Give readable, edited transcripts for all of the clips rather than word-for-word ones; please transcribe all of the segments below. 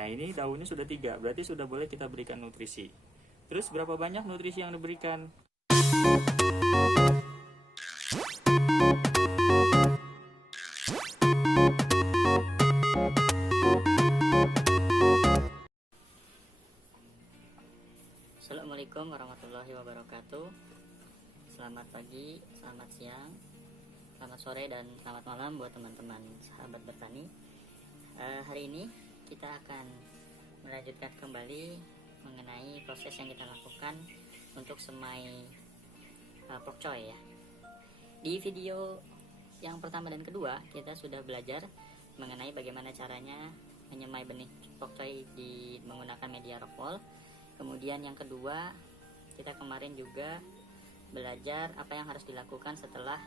Nah, ini daunnya sudah 3, berarti sudah boleh kita berikan nutrisi. Terus berapa banyak nutrisi yang diberikan? Assalamualaikum warahmatullahi wabarakatuh. Selamat pagi, selamat siang, selamat sore, dan selamat malam buat teman-teman sahabat bertani. Hari ini kita akan melanjutkan kembali mengenai proses yang kita lakukan untuk semai pokcoy ya. Di video yang pertama dan kedua kita sudah belajar mengenai bagaimana caranya menyemai benih pokcoy menggunakan media rock wool. Kemudian yang kedua, kita kemarin juga belajar apa yang harus dilakukan setelah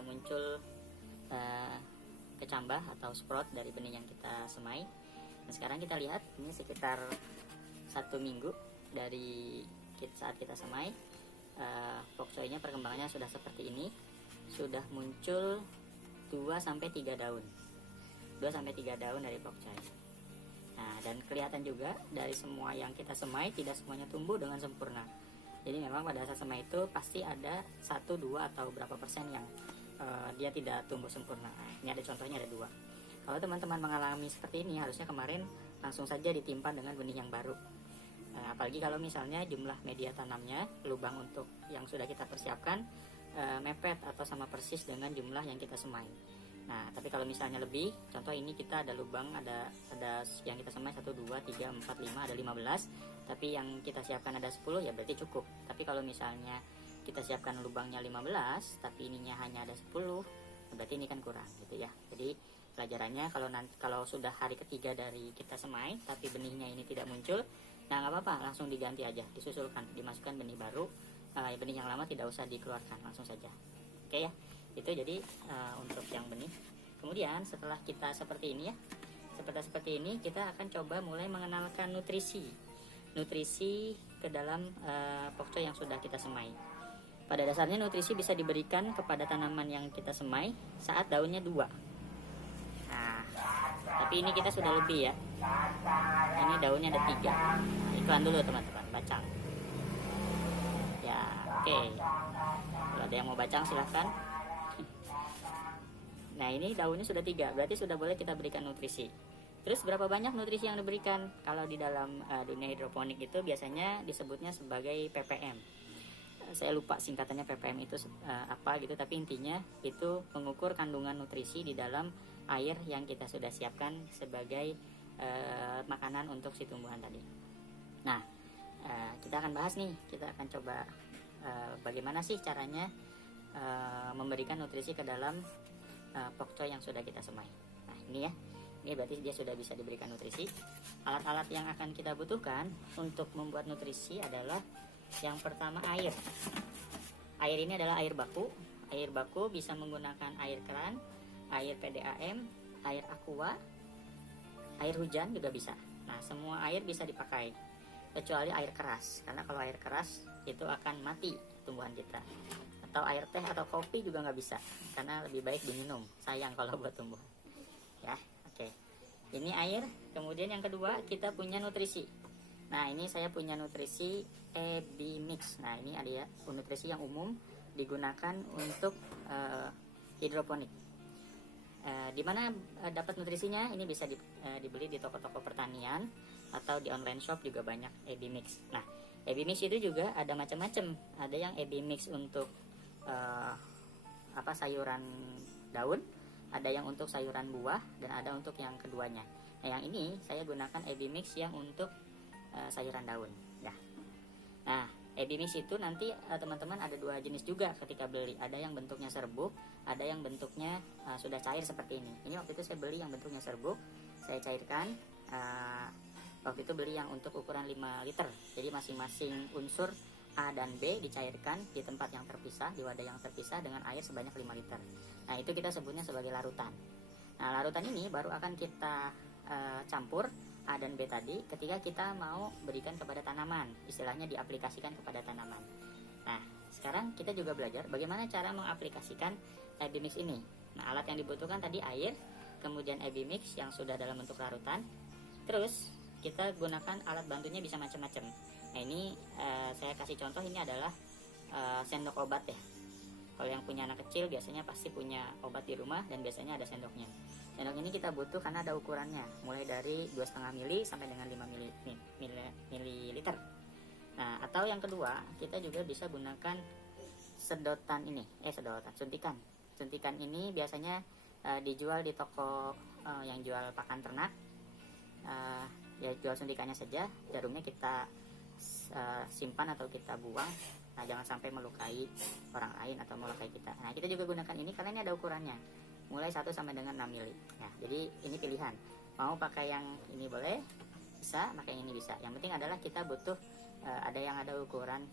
muncul kecambah atau sprout dari benih yang kita semai. Dan sekarang kita lihat ini sekitar 1 minggu dari saat kita semai, pokcoynya perkembangannya sudah seperti ini, sudah muncul 2-3 daun, 2-3 daun dari pokcoy. Nah, dan kelihatan juga dari semua yang kita semai tidak semuanya tumbuh dengan sempurna. Jadi memang pada saat semai itu pasti ada 1, 2 atau berapa persen yang dia tidak tumbuh sempurna. Nah, ini ada contohnya, ada 2. Kalau teman-teman mengalami seperti ini, harusnya kemarin langsung saja ditimpa dengan benih yang baru. Apalagi kalau misalnya jumlah media tanamnya, lubang untuk yang sudah kita persiapkan mepet atau sama persis dengan jumlah yang kita semai. Nah, tapi kalau misalnya lebih, contoh ini kita ada lubang, ada yang kita semai 1, 2, 3, 4, 5, ada 15, tapi yang kita siapkan ada 10, ya berarti cukup. Tapi kalau misalnya kita siapkan lubangnya 15, tapi ininya hanya ada 10, berarti ini kan kurang gitu ya. Jadi pelajarannya kalau sudah hari ketiga dari kita semai, tapi benihnya ini tidak muncul, nah nggak apa-apa, langsung diganti aja, disusulkan, dimasukkan benih baru, benih yang lama tidak usah dikeluarkan, langsung saja. Oke ya. Itu jadi untuk yang benih. Kemudian setelah kita seperti ini ya, seperti ini kita akan coba mulai mengenalkan nutrisi ke dalam pokcoy yang sudah kita semai. Pada dasarnya nutrisi bisa diberikan kepada tanaman yang kita semai saat daunnya 2. Nah, tapi ini kita sudah lebih ya. Ini daunnya ada 3. Iklan dulu teman-teman, bacang. Ya, oke. Kalau ada yang mau bacang silahkan. Nah, ini daunnya sudah 3, berarti sudah boleh kita berikan nutrisi. Terus berapa banyak nutrisi yang diberikan? Kalau di dalam dunia hidroponik itu biasanya disebutnya sebagai ppm. Saya lupa singkatannya ppm itu apa gitu, tapi intinya itu mengukur kandungan nutrisi di dalam air yang kita sudah siapkan sebagai makanan untuk si tumbuhan tadi. Nah, kita akan bahas nih, kita akan coba bagaimana sih caranya memberikan nutrisi ke dalam pokcoy yang sudah kita semai. Nah, ini ya, ini berarti dia sudah bisa diberikan nutrisi. Alat-alat yang akan kita butuhkan untuk membuat nutrisi adalah yang pertama air. Air ini adalah air baku. Air baku bisa menggunakan air keran, air PDAM, air aqua, air hujan juga bisa. Nah, semua air bisa dipakai kecuali air keras, karena kalau air keras itu akan mati tumbuhan kita. Atau air teh atau kopi juga nggak bisa, karena lebih baik diminum, sayang kalau buat tumbuhan ya. Oke, ini air. Kemudian yang kedua kita punya nutrisi. Nah, ini saya punya nutrisi EB Mix. Nah, ini ada ya nutrisi yang umum digunakan untuk hidroponik. Di mana dapat nutrisinya? Ini bisa dibeli di toko-toko pertanian atau di online shop juga banyak EB Mix. Nah, EB Mix itu juga ada macam-macam. Ada yang EB Mix untuk sayuran daun, ada yang untuk sayuran buah, dan ada untuk yang keduanya. Nah, yang ini saya gunakan EB Mix yang untuk sayuran daun ya. Nah, EB Mix itu nanti teman-teman ada 2 jenis juga ketika beli. Ada yang bentuknya serbuk, ada yang bentuknya sudah cair seperti ini. Ini waktu itu saya beli yang bentuknya serbuk, saya cairkan. Waktu itu beli yang untuk ukuran 5 liter. Jadi masing-masing unsur A dan B dicairkan di tempat yang terpisah, di wadah yang terpisah dengan air sebanyak 5 liter. Nah, itu kita sebutnya sebagai larutan. Nah, larutan ini baru akan kita campur A dan B tadi ketika kita mau berikan kepada tanaman, istilahnya diaplikasikan kepada tanaman. Nah, sekarang kita juga belajar bagaimana cara mengaplikasikan EB Mix ini. Nah, alat yang dibutuhkan tadi air, kemudian EB Mix yang sudah dalam bentuk larutan, terus kita gunakan alat bantunya bisa macam-macam. Nah ini saya kasih contoh, ini adalah sendok obat ya. Kalau yang punya anak kecil biasanya pasti punya obat di rumah dan biasanya ada sendoknya. Sendok ini kita butuh karena ada ukurannya, mulai dari 2,5 mili sampai dengan 5 mililiter. Nah, atau yang kedua, kita juga bisa gunakan sedotan ini, suntikan. Suntikan ini biasanya dijual di toko yang jual pakan ternak. Ya jual suntikannya saja, jarumnya kita simpan atau kita buang. Nah, jangan sampai melukai orang lain atau melukai kita. Nah, kita juga gunakan ini karena ini ada ukurannya, mulai 1 sampai dengan 6 mili. Nah, jadi ini pilihan. Mau pakai yang ini boleh, bisa, pakai yang ini bisa. Yang penting adalah kita butuh ada yang ada ukuran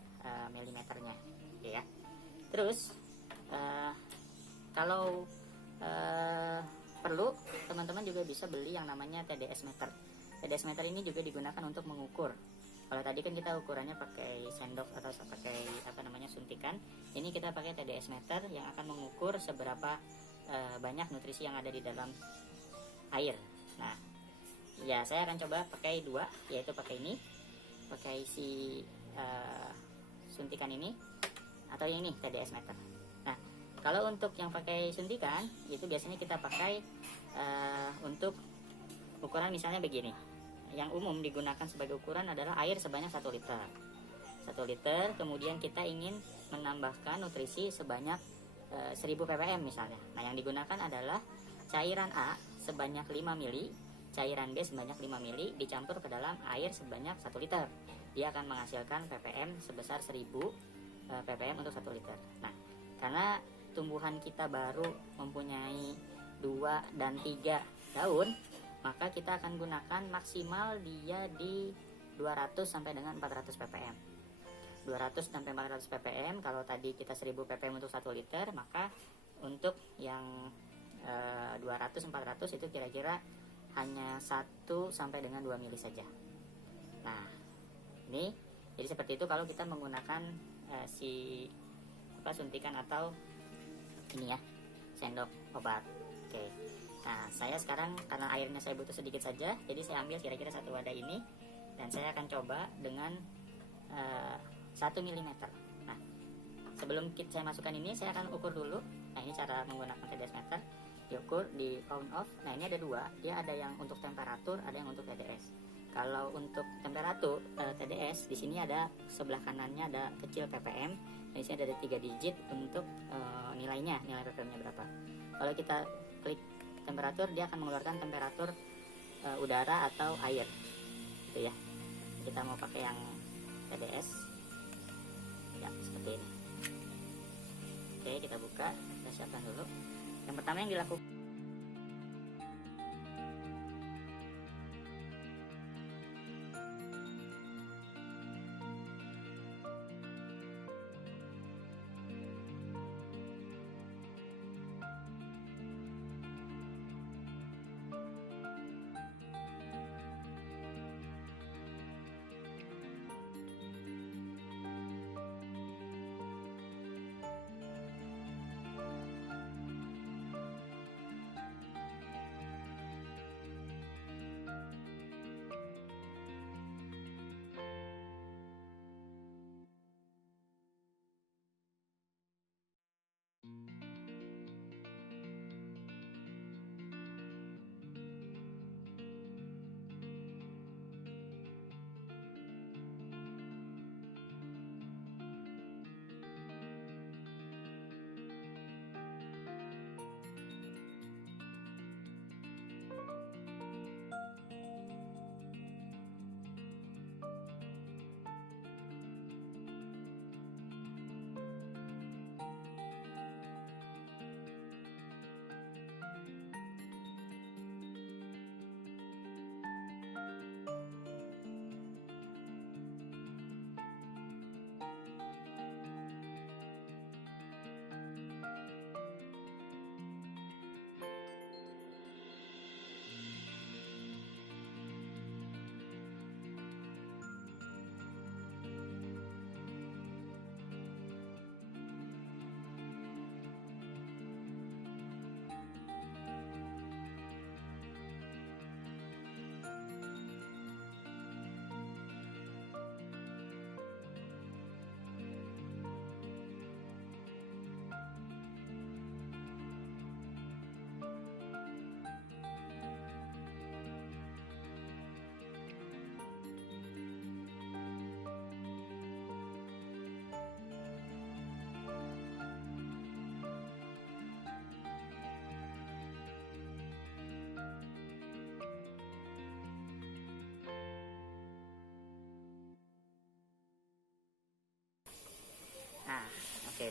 milimeternya, ya. Terus kalau perlu, teman-teman juga bisa beli yang namanya TDS meter. TDS meter ini juga digunakan untuk mengukur. Kalau tadi kan kita ukurannya pakai sendok atau pakai suntikan, ini kita pakai TDS meter yang akan mengukur seberapa banyak nutrisi yang ada di dalam air. Nah, ya saya akan coba pakai 2, yaitu pakai ini, pakai si suntikan ini, atau yang ini TDS meter. Nah, kalau untuk yang pakai suntikan itu biasanya kita pakai untuk ukuran misalnya begini. Yang umum digunakan sebagai ukuran adalah air sebanyak 1 liter. 1 liter, kemudian kita ingin menambahkan nutrisi sebanyak 1000 ppm misalnya. Nah, yang digunakan adalah cairan A sebanyak 5 mili, cairan B sebanyak 5 mili dicampur ke dalam air sebanyak 1 liter. Dia akan menghasilkan ppm sebesar 1000 ppm untuk 1 liter. Nah, karena tumbuhan kita baru mempunyai 2 dan 3 daun, maka kita akan gunakan maksimal dia di 200 sampai dengan 400 ppm. 200 sampai 400 ppm, kalau tadi kita 1000 ppm untuk 1 liter, maka untuk yang 200-400 itu kira-kira hanya 1 sampai dengan 2 mili saja. Nah, ini jadi seperti itu kalau kita menggunakan suntikan atau ini ya, sendok obat. Oke. Nah, saya sekarang karena airnya saya butuh sedikit saja, jadi saya ambil kira-kira 1 wadah ini dan saya akan coba dengan 1 mm. Nah, sebelum saya masukkan ini, saya akan ukur dulu. Nah, ini cara menggunakan TDS meter. Diukur di on off. Nah, ini ada 2. Dia ada yang untuk temperatur, ada yang untuk TDS. Kalau untuk temperatur TDS, di sini ada sebelah kanannya ada kecil ppm. Di sini ada 3 digit untuk nilai ppm-nya berapa. Kalau kita klik temperatur, dia akan mengeluarkan temperatur udara atau air, gitu ya. Kita mau pakai yang TDS, ya seperti ini. Oke, kita buka, kita siapkan dulu. Yang pertama yang dilakukan,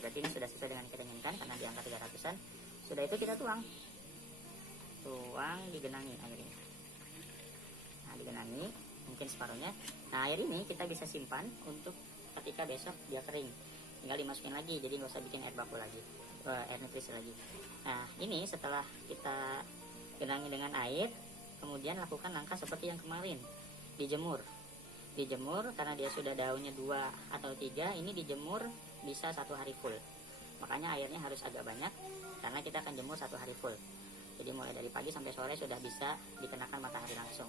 berarti ini sudah sesuai dengan yang kita inginkan karena di angka 300-an. Sudah itu kita tuang digenangi air ini. Nah, digenangi mungkin separuhnya. Nah, air ini kita bisa simpan untuk ketika besok dia kering, tinggal dimasukin lagi, jadi nggak usah bikin air baku lagi, air nutrisi lagi. Nah, ini setelah kita genangi dengan air, kemudian lakukan langkah seperti yang kemarin, dijemur karena dia sudah daunnya 2 atau 3, ini dijemur bisa 1 hari full, makanya airnya harus agak banyak karena kita akan jemur 1 hari full. Jadi mulai dari pagi sampai sore sudah bisa dikenakan matahari langsung.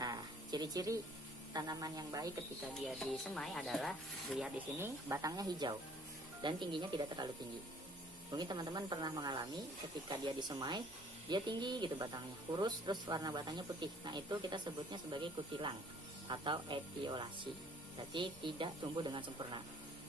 Nah, ciri-ciri tanaman yang baik ketika dia disemai adalah dilihat di sini, batangnya hijau dan tingginya tidak terlalu tinggi. Mungkin teman-teman pernah mengalami ketika dia disemai, dia tinggi gitu batangnya, kurus, terus warna batangnya putih. Nah, itu kita sebutnya sebagai kutilang atau etiolasi. Jadi tidak tumbuh dengan sempurna.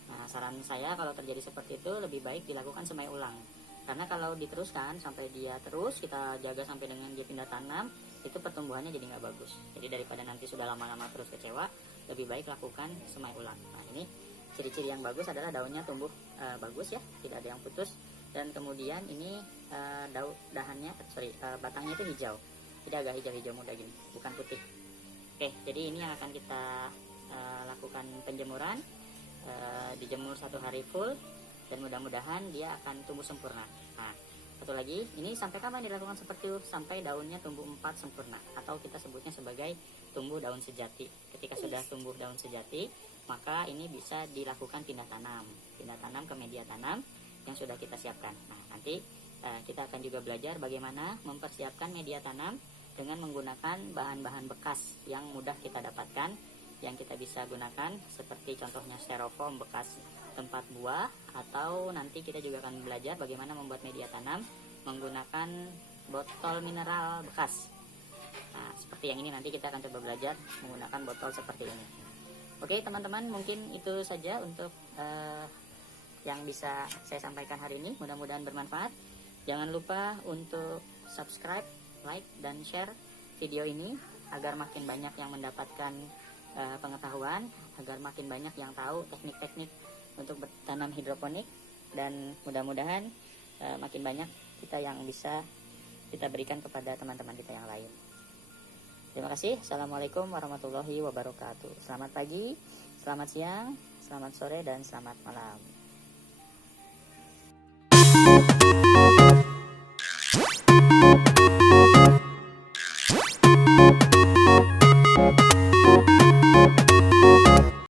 Nah, saran saya kalau terjadi seperti itu lebih baik dilakukan semai ulang. Karena kalau diteruskan sampai dia terus kita jaga sampai dengan dia pindah tanam, itu pertumbuhannya jadi nggak bagus. Jadi daripada nanti sudah lama-lama terus kecewa, lebih baik lakukan semai ulang. Nah, ini ciri-ciri yang bagus adalah daunnya tumbuh bagus ya, tidak ada yang putus, dan kemudian ini batangnya itu hijau, jadi agak hijau-hijau muda gini, bukan putih. Oke, jadi ini yang akan kita lakukan penjemuran, dijemur 1 hari full, dan mudah-mudahan dia akan tumbuh sempurna. Nah, satu lagi, ini sampai kapan dilakukan seperti itu? Sampai daunnya tumbuh 4 sempurna, atau kita sebutnya sebagai tumbuh daun sejati. Ketika sudah tumbuh daun sejati, maka ini bisa dilakukan pindah tanam ke media tanam yang sudah kita siapkan. Nah, nanti kita akan juga belajar bagaimana mempersiapkan media tanam dengan menggunakan bahan-bahan bekas yang mudah kita dapatkan, yang kita bisa gunakan, seperti contohnya styrofoam bekas tempat buah, atau nanti kita juga akan belajar bagaimana membuat media tanam menggunakan botol mineral bekas. Nah, seperti yang ini nanti kita akan coba belajar menggunakan botol seperti ini. Oke teman-teman, mungkin itu saja untuk yang bisa saya sampaikan hari ini. Mudah-mudahan bermanfaat. Jangan lupa untuk subscribe, like, dan share video ini agar makin banyak yang mendapatkan pengetahuan, agar makin banyak yang tahu teknik-teknik untuk bertanam hidroponik, dan mudah-mudahan makin banyak kita yang bisa kita berikan kepada teman-teman kita yang lain. Terima kasih. Assalamualaikum warahmatullahi wabarakatuh. Selamat pagi, selamat siang, selamat sore, dan selamat malam.